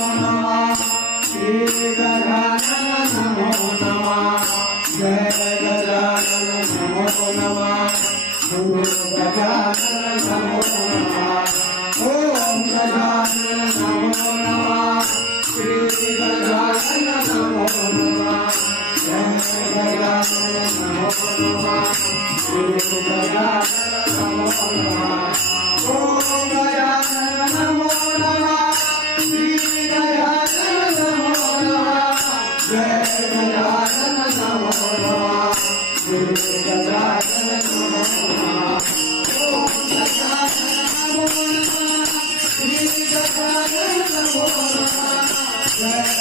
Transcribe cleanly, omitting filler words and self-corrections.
नमः श्री गजानन नमो नमः जय गजानन नमो नमः गुरु गजानन नमो नमः ओम गजानन नमो नमः श्री गजानन नमो नमः जय गजानन नमो नमः गुरु गजानन नमो नमः ओम गजानन नमो नमः श्री गजानन नमो नमः जय गजानन नमो नमः गुरु गजानन नमो नमः ओम गजानन नमो नमः श्री गजानन नमो नमः जय